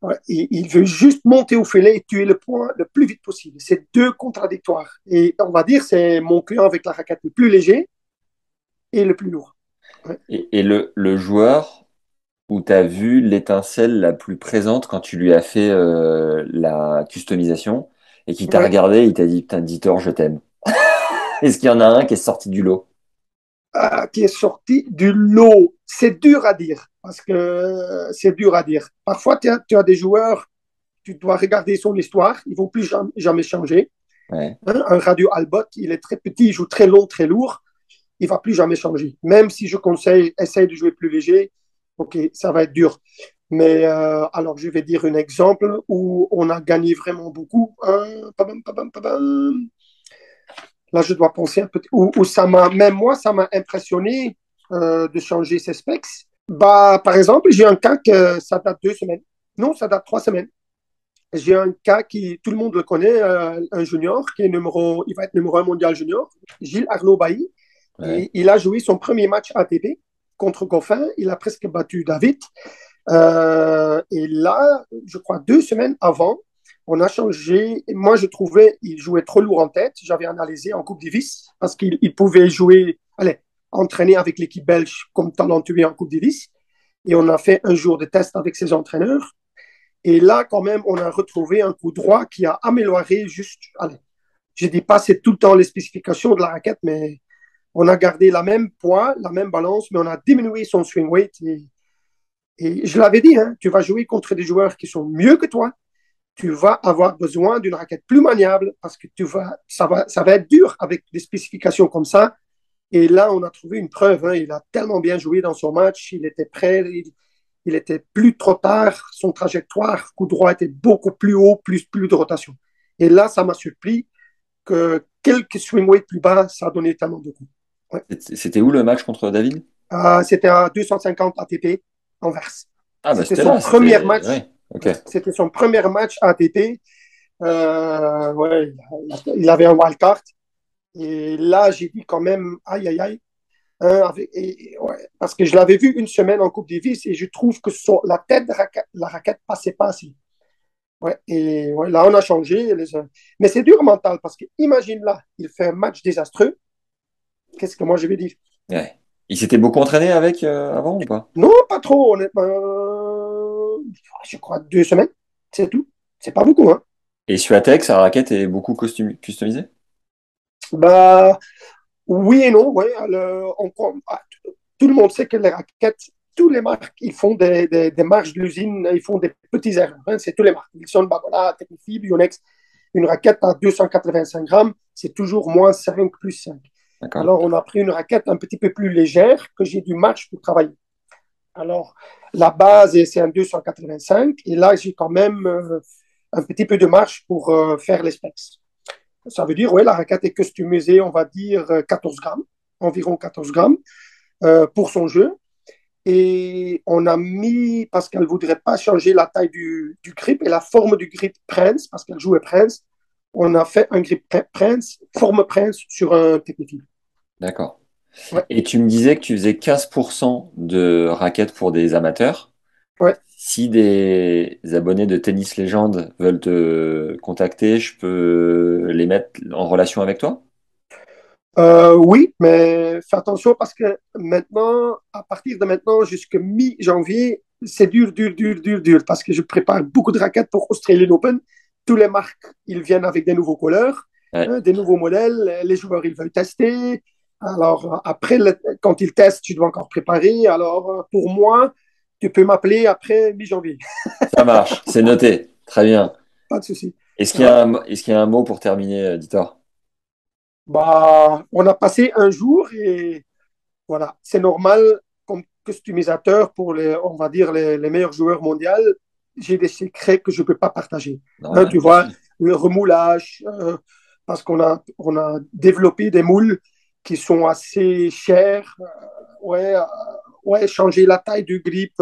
ouais, il veut juste monter au filet et tuer le point le plus vite possible. C'est deux contradictoires. Et on va dire, c'est mon client avec la raquette le plus léger et le plus lourd. Ouais. Et le joueur où tu as vu l'étincelle la plus présente quand tu lui as fait la customisation et qui t'a Ouais. regardé, il t'a dit, putain, Dieter, je t'aime. Est-ce qu'il y en a un qui est sorti du lot? Qui est sorti du lot. C'est dur à dire, parce que c'est dur à dire. Parfois, tu as des joueurs, tu dois regarder son histoire, ils ne vont plus jamais changer. Ouais. Hein, un Radio Albot, il est très petit, il joue très long, très lourd, il ne va plus jamais changer. Même si je conseille, essaye de jouer plus léger, ok, ça va être dur. Mais alors, je vais dire un exemple où on a gagné vraiment beaucoup. Là, je dois penser un peu, où même moi, ça m'a impressionné de changer ses specs. Bah, par exemple, j'ai un cas que ça date 2 semaines. Non, ça date 3 semaines. J'ai un cas qui, tout le monde le connaît, un junior qui est il va être numéro 1 mondial junior, Gilles Arnaud Bailly. Ouais. Et il a joué son premier match ATP contre Goffin. Il a presque battu David. Et là, je crois 2 semaines avant, on a changé. Moi, je trouvais qu'il jouait trop lourd en tête. J'avais analysé en Coupe Davis parce qu'il pouvait jouer, allez, entraîner avec l'équipe belge comme talentueux en Coupe Davis. Et on a fait un jour de test avec ses entraîneurs. Et là, quand même, on a retrouvé un coup droit qui a amélioré juste, allez, je ne dis pas c'est tout le temps les spécifications de la raquette, mais on a gardé la même poids, la même balance, mais on a diminué son swing weight. Et je l'avais dit, hein, tu vas jouer contre des joueurs qui sont mieux que toi. Tu vas avoir besoin d'une raquette plus maniable parce que ça va être dur avec des spécifications comme ça. Et là, on a trouvé une preuve. Hein, il a tellement bien joué dans son match. Il était prêt. Il était plus trop tard. Son trajectoire, coup droit était beaucoup plus haut, plus de rotation. Et là, ça m'a surpris que quelques swing weights plus bas, ça a donné tellement de coups. Ouais. C'était où le match contre David? C'était à 250 ATP, Anvers. Ah, bah C'était c'était son là. premier match. Ouais. Okay. C'était son premier match ATP. Ouais, il avait un wildcard. Et là, j'ai dit quand même, aïe, aïe, aïe. Hein, ouais, parce que je l'avais vu une semaine en Coupe Davis et je trouve que la tête de la raquette passait pas assez. Ouais, et ouais, là, on a changé. Mais c'est dur mental parce que imagine là, il fait un match désastreux. Qu'est-ce que moi je vais dire? Ouais. Il s'était beaucoup entraîné avec avant ou pas? Non, pas trop, honnêtement. Je crois 2 semaines, c'est tout. C'est pas beaucoup, hein. Et Swiatek, sa raquette est beaucoup customisée? Bah, oui et non, ouais. Tout le monde sait que les raquettes, tous les marques, ils font des marges de l'usine, ils font des petits erreurs. Hein, c'est tous les marques. Wilson, Babolat, Technifib, Yonex. Une raquette à 285 grammes, c'est toujours moins 5 plus 5. D'accord. Alors, on a pris une raquette un petit peu plus légère que j'ai du marge pour travailler. Alors, la base, c'est un 285 et là, j'ai quand même un petit peu de marge pour faire les specs. Ça veut dire, oui, la raquette est customisée, on va dire 14 grammes, environ 14 grammes pour son jeu. Et on a mis, parce qu'elle ne voudrait pas changer la taille du grip et la forme du grip Prince, parce qu'elle jouait Prince, on a fait un grip Prince, forme Prince sur un technique. D'accord. Ouais, Et tu me disais que tu faisais 15% de raquettes pour des amateurs. ouais. Si des abonnés de Tennis Légende veulent te contacter, je peux les mettre en relation avec toi? Oui, mais fais attention parce que maintenant, à partir de maintenant jusqu'à mi-janvier, c'est dur, dur, dur, dur, dur, parce que je prépare beaucoup de raquettes pour Australian Open. Tous les marques, ils viennent avec des nouveaux couleurs, Ouais, hein, des nouveaux modèles. Les joueurs, ils veulent tester. Alors, après, quand ils testent, tu dois encore préparer. Alors, pour moi, tu peux m'appeler après mi-janvier. ça marche, c'est noté. Très bien. Pas de souci. Est-ce qu'il y Ouais. a est-ce qu'il y a un mot pour terminer, Ditor? Bah, on a passé un jour et voilà, c'est normal comme customisateur pour on va dire, les meilleurs joueurs mondiaux. J'ai des secrets que je ne peux pas partager. Hein, Normal, tu bien vois, sûr. le remoulage, parce qu'on a développé des moules qui sont assez chers. Ouais, ouais, changer la taille du grip,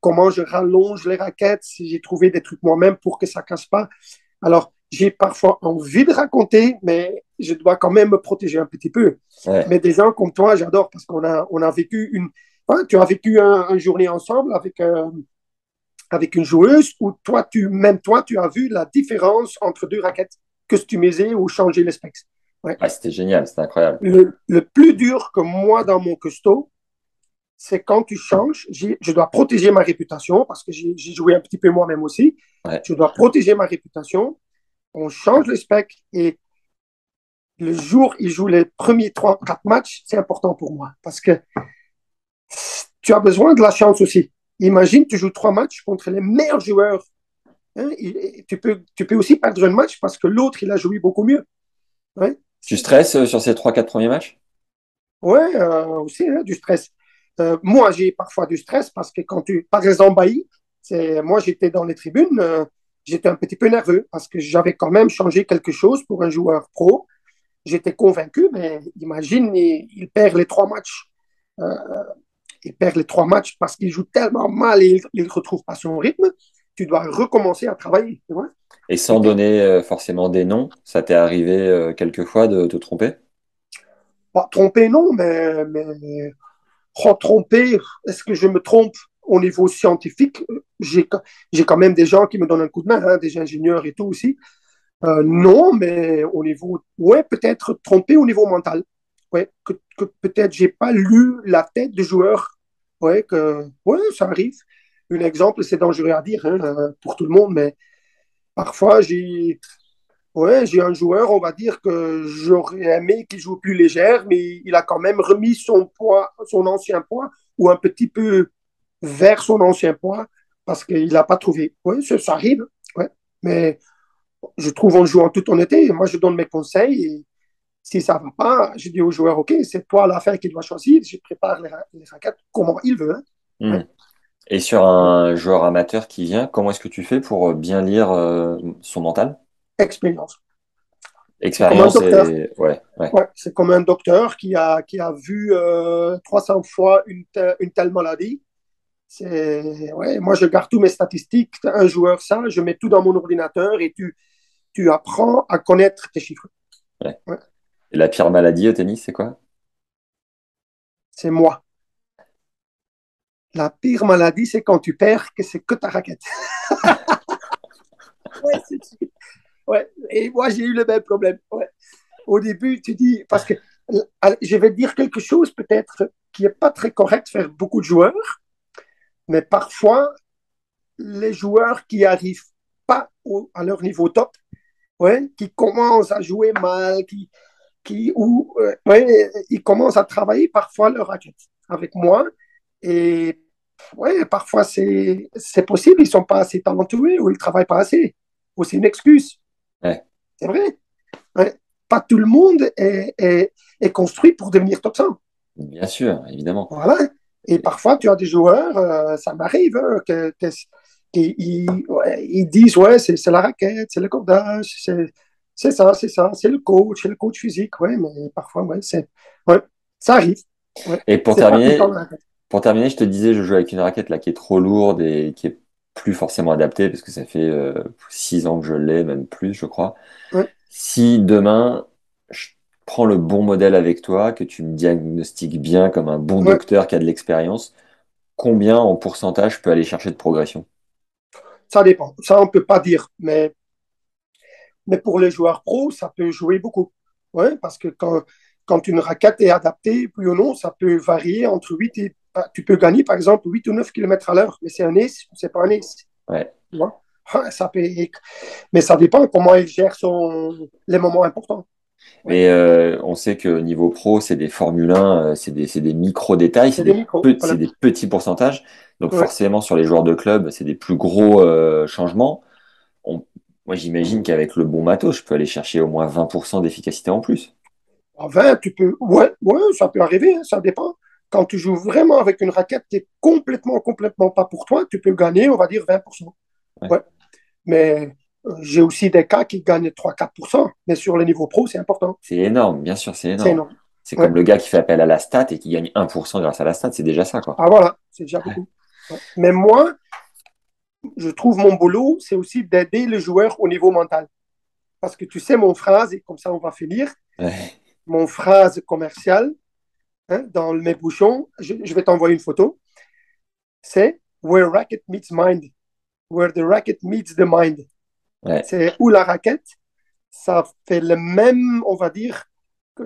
comment je rallonge les raquettes, si j'ai trouvé des trucs moi-même pour que ça ne casse pas. Alors, j'ai parfois envie de raconter, mais je dois quand même me protéger un petit peu. Ouais. Mais des gens comme toi, j'adore parce qu'on a vécu tu as vécu une journée ensemble avec une joueuse où même toi, tu as vu la différence entre deux raquettes customisées ou changer les specs. Ouais. Ah, c'était génial, c'était incroyable. Le plus dur que moi dans mon custo, c'est quand tu changes, je dois protéger ma réputation parce que j'ai joué un petit peu moi-même aussi. Ouais. Je dois protéger ma réputation. On change le spec et le jour où il joue les premiers 3, 4 matchs, c'est important pour moi parce que tu as besoin de la chance aussi. Imagine, tu joues 3 matchs contre les meilleurs joueurs. Hein, tu peux aussi perdre un match parce que l'autre, il a joué beaucoup mieux. Ouais, Tu stresses sur ces trois quatre premiers matchs? ouais aussi, hein, du stress. Moi, j'ai parfois du stress parce que par exemple, Bailly, moi, j'étais dans les tribunes, j'étais un petit peu nerveux parce que j'avais quand même changé quelque chose pour un joueur pro. J'étais convaincu, mais imagine, il perd les 3 matchs. Euh, il perd les 3 matchs parce qu'il joue tellement mal et il ne retrouve pas son rythme. Tu dois recommencer à travailler. Tu vois. Et sans donner forcément des noms, ça t'est arrivé quelquefois de te tromper? Pas tromper, non, mais tromper, est-ce que je me trompe au niveau scientifique? J'ai quand même des gens qui me donnent un coup de main, hein, des ingénieurs et tout aussi. Non, mais au niveau, ouais, peut-être tromper au niveau mental. Ouais, que peut-être j'ai pas lu la tête du joueur. Ouais, ça arrive. Un exemple, c'est dangereux à dire hein, pour tout le monde, mais parfois j'ai un joueur, on va dire que j'aurais aimé qu'il joue plus légère, mais il a quand même remis son poids, son ancien poids, ou un petit peu vers son ancien poids, parce qu'il n'a pas trouvé. Oui, ça arrive, ouais. Mais je trouve en jouant toute honnêteté, moi je donne mes conseils, et si ça ne va pas, je dis au joueur, OK, c'est toi à la fin qui dois choisir, je prépare les raquettes comme il veut. Hein. Hmm. Ouais. Et sur un joueur amateur qui vient, comment est-ce que tu fais pour bien lire son mental? Expérience. C'est comme un Expérience docteur. et... Ouais, ouais. Ouais, c'est comme un docteur qui a vu 300 fois une telle maladie. Ouais, moi, je garde tous mes statistiques. Un joueur, ça, je mets tout dans mon ordinateur et tu apprends à connaître tes chiffres. Ouais. Ouais. Et la pire maladie au tennis, c'est quoi? C'est moi. La pire maladie, c'est quand tu perds, que c'est que ta raquette. Ouais, ouais. Et moi, j'ai eu le même problème. Ouais. Au début, tu dis, parce que je vais dire quelque chose peut-être qui n'est pas très correct faire beaucoup de joueurs, mais parfois, les joueurs qui arrivent pas à leur niveau top, ouais, qui commencent à jouer mal, ouais, ils commencent à travailler parfois leur raquette avec moi. Et ouais, parfois c'est possible, ils sont pas assez talentueux ou ils travaillent pas assez. Ou c'est une excuse. Ouais, C'est vrai. Ouais. Pas tout le monde est construit pour devenir top 100. bien sûr, évidemment. Voilà. Et parfois, tu as des joueurs, ça m'arrive, hein, ouais, ils disent, ouais, c'est la raquette, c'est le cordage, c'est le coach physique, ouais, mais parfois, ouais, ça arrive. Ouais. Et C'est pas tout le temps la raquette. pour terminer, je te disais, je joue avec une raquette là qui est trop lourde et qui est plus forcément adaptée parce que ça fait 6 ans que je l'ai, même plus, je crois. Ouais. Si demain, je prends le bon modèle avec toi, que tu me diagnostiques bien comme un bon Ouais. docteur qui a de l'expérience, combien en pourcentage je peux aller chercher de progression? Ça dépend. Ça, on peut pas dire, mais pour les joueurs pros, ça peut jouer beaucoup. Ouais, parce que quand une raquette est adaptée, oui ou non, ça peut varier entre 8 et. Tu peux gagner, par exemple, 8 ou 9 km à l'heure, mais c'est un ace ou c'est pas un ace. Ouais. Tu vois? Ça peut, mais ça dépend comment il gère les moments importants. Ouais. Mais on sait que niveau pro, c'est des Formule 1, c'est des micro-détails, C'est des micros. c'est Voilà. des petits pourcentages. Donc Ouais. forcément, sur les joueurs de club, c'est des plus gros changements. On- Moi, j'imagine qu'avec le bon matos, je peux aller chercher au moins 20% d'efficacité en plus. En 20, tu peux. Ouais, ouais, ça peut arriver, hein, ça dépend. Quand tu joues vraiment avec une raquette qui est complètement pas pour toi, tu peux gagner, on va dire, 20%. Ouais. Ouais. Mais j'ai aussi des cas qui gagnent 3-4%. Mais sur le niveau pro, c'est important. C'est énorme, bien sûr, c'est C'est énorme. énorme. C'est Ouais. comme le gars qui fait appel à la stat et qui gagne 1% grâce à la stat, c'est déjà ça, quoi. Ah voilà, c'est déjà Ouais. beaucoup. Ouais. Mais moi, je trouve mon boulot, c'est aussi d'aider le joueur au niveau mental. Parce que tu sais, mon phrase, et comme ça on va finir, Ouais. mon phrase commerciale, hein, dans mes bouchons, je vais t'envoyer une photo, c'est Where racket meets mind, where the racket meets the mind. Ouais. C'est où la raquette, ça fait le même, on va dire,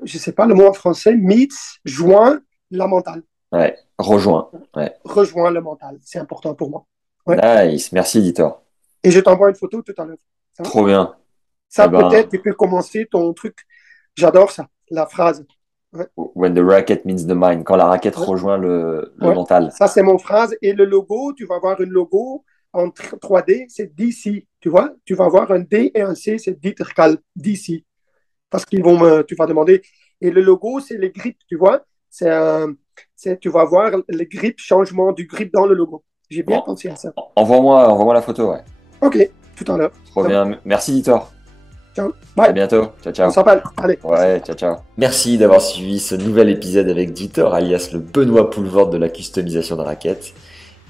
je ne sais pas le mot en français, meets, joint la mentale. Ouais. Rejoint. Ouais. Rejoint le mental. C'est important pour moi. Ouais. Nice. Merci, éditeur. Et je t'envoie une photo tout à l'heure. Ça va? Trop bien. Eh Ça, peut-être, ben, tu peux commencer ton truc. J'adore ça, la phrase. Ouais. when the racket meets the mind, quand la raquette Ouais. rejoint le Ouais. mental. Ça, c'est mon phrase. Et le logo, tu vas avoir un logo en 3D, c'est DC. Tu vois? Tu vas avoir un D et un C, c'est Dietercal, DC. Parce tu vas demander. Et le logo, c'est les grips, tu vois? Tu vas voir les grips, changement du grip dans le logo. J'ai bien En- pensé à ça. envoie-moi la photo, ouais. OK, tout à l'heure. Trop Ça va. bien. Merci, éditeur. Ciao. À Bye. bientôt. Ciao, On ciao. s'appelle. Allez. Ouais, ciao, ciao. Merci d'avoir suivi ce nouvel épisode avec Dieter, alias le Benoît Poulvord de la customisation de raquettes.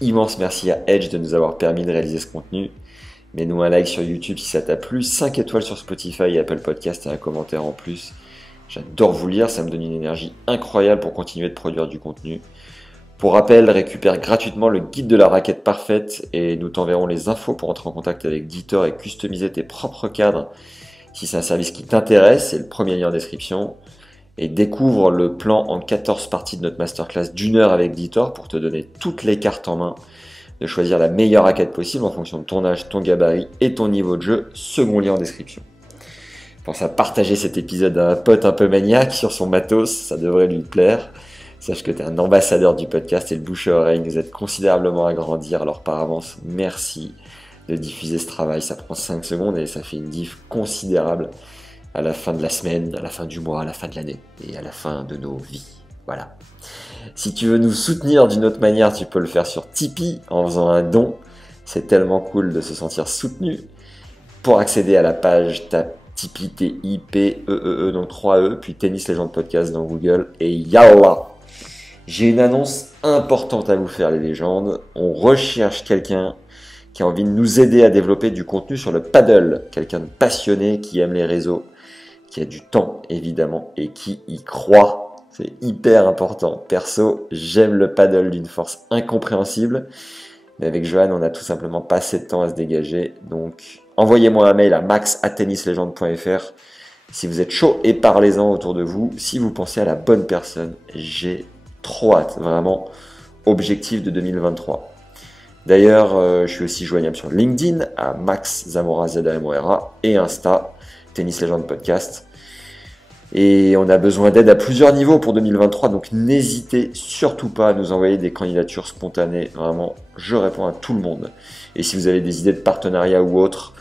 Immense merci à Edge de nous avoir permis de réaliser ce contenu. Mets-nous un like sur YouTube si ça t'a plu, 5 étoiles sur Spotify et Apple Podcast et un commentaire en plus. J'adore vous lire, ça me donne une énergie incroyable pour continuer de produire du contenu. Pour rappel, récupère gratuitement le guide de la raquette parfaite et nous t'enverrons les infos pour entrer en contact avec Dieter et customiser tes propres cadres. Si c'est un service qui t'intéresse, c'est le premier lien en description. Et découvre le plan en 14 parties de notre masterclass d'1 heure avec Dieter pour te donner toutes les cartes en main, de choisir la meilleure raquette possible en fonction de ton âge, ton gabarit et ton niveau de jeu. Second lien en description. Pense à partager cet épisode à un pote un peu maniaque sur son matos, ça devrait lui plaire. Sache que tu es un ambassadeur du podcast et le bouche à oreille nous aide considérablement à grandir. Alors par avance, merci de diffuser ce travail. Ça prend 5 secondes et ça fait une diff considérable à la fin de la semaine, à la fin du mois, à la fin de l'année et à la fin de nos vies. Voilà. Si tu veux nous soutenir d'une autre manière, tu peux le faire sur Tipeee en faisant un don. C'est tellement cool de se sentir soutenu. Pour accéder à la page, tape Tipeee, T-I-P-E-E-E, donc 3 E, puis Tennis Légende Podcast dans Google, et yallah! J'ai une annonce importante à vous faire, les légendes. On recherche quelqu'un qui a envie de nous aider à développer du contenu sur le paddle. Quelqu'un de passionné qui aime les réseaux, qui a du temps évidemment et qui y croit. C'est hyper important. Perso, j'aime le paddle d'une force incompréhensible, mais avec Johan, on n'a tout simplement pas assez de temps à se dégager. Donc, envoyez-moi un mail à max@tennislegende.fr si vous êtes chaud et parlez-en autour de vous. Si vous pensez à la bonne personne, j'ai trop hâte, vraiment, objectif de 2023. D'ailleurs, je suis aussi joignable sur LinkedIn à Max Zamora ZAMORA et Insta, Tennis Legend Podcast. Et on a besoin d'aide à plusieurs niveaux pour 2023, donc n'hésitez surtout pas à nous envoyer des candidatures spontanées. Vraiment, je réponds à tout le monde. Et si vous avez des idées de partenariat ou autre,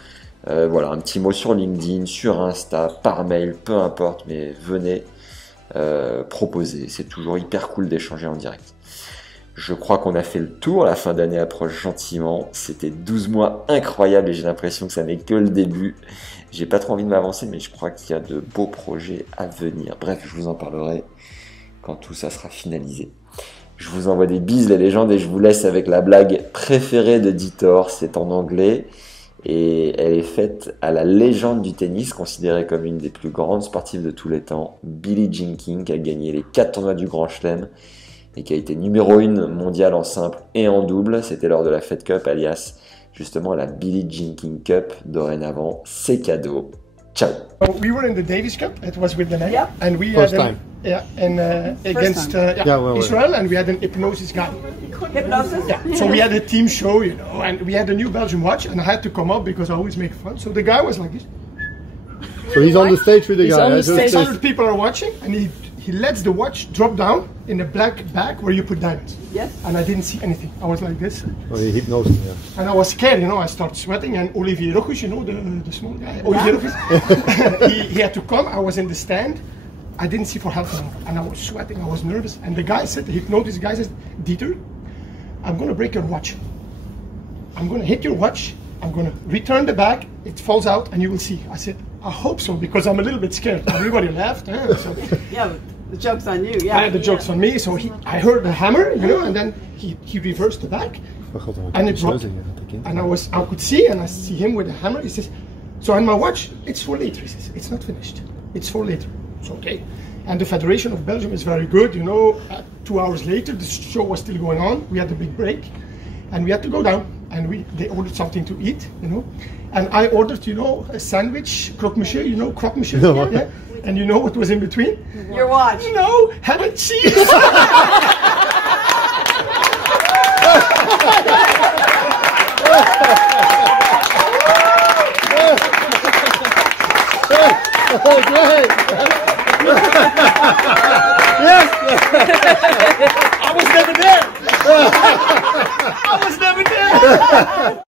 voilà, un petit mot sur LinkedIn, sur Insta, par mail, peu importe, mais venez proposer. C'est toujours hyper cool d'échanger en direct. Je crois qu'on a fait le tour, la fin d'année approche gentiment. C'était 12 mois incroyables et j'ai l'impression que ça n'est que le début. J'ai pas trop envie de m'avancer, mais je crois qu'il y a de beaux projets à venir. Bref, je vous en parlerai quand tout ça sera finalisé. Je vous envoie des bises les légendes et je vous laisse avec la blague préférée de Dieter. C'est en anglais et elle est faite à la légende du tennis, considérée comme une des plus grandes sportives de tous les temps, Billie Jean King, qui a gagné les 4 tournois du Grand Chelem et qui a été numéro 1 mondiale en simple et en double. C'était lors de la Fed Cup, alias justement la Billie Jean King Cup. Dorénavant, c'est cadeau. Ciao. We were in the Davis Cup. It was with the net, Yeah. and we First had time. against well, Israel, and we had an hypnosis guy. Hypnosis? Yeah. So we had a team show, you know, and we had a new Belgian watch, and I had to come up because I always make fun. So the guy was like this. So he's on the stage with the He's guy. on the Just- stage. 600 people are watching, and he lets the watch drop down in a black bag where you put diamonds. Yes. And I didn't see anything. I was like this. Oh, he hypnosed him, yeah. And I was scared, you know, I started sweating, and Olivier Rochus, you know, the small guy, Olivier Rochus, he had to come. I was in the stand. I didn't see for half an hour, and I was sweating, I was nervous. And the guy said, the hypnotist guy says, Dieter, I'm going to break your watch. I'm going to hit your watch. I'm going to return the bag. It falls out, and you will see. I said, I hope so, because I'm a little bit scared. Everybody laughed. So Yeah, the joke's on you. Yeah. the joke's on me. So I heard the hammer, you know, and then he reversed the bag. And it dropped. And I could see, and I see him with a hammer. He says, so on my watch, it's for later. He says, it's not finished. It's for later. It's okay. And the Federation of Belgium is very good. You know, 2 hours later, the show was still going on. We had a big break, and we had to go down. And they ordered something to eat, you know. And I ordered, you know, a sandwich, croque monsieur, you know, croque monsieur. No. Yeah? And you know what was in between? Your watch. No, ham and cheese. Oh, great! Yes! I was never there. I was never there.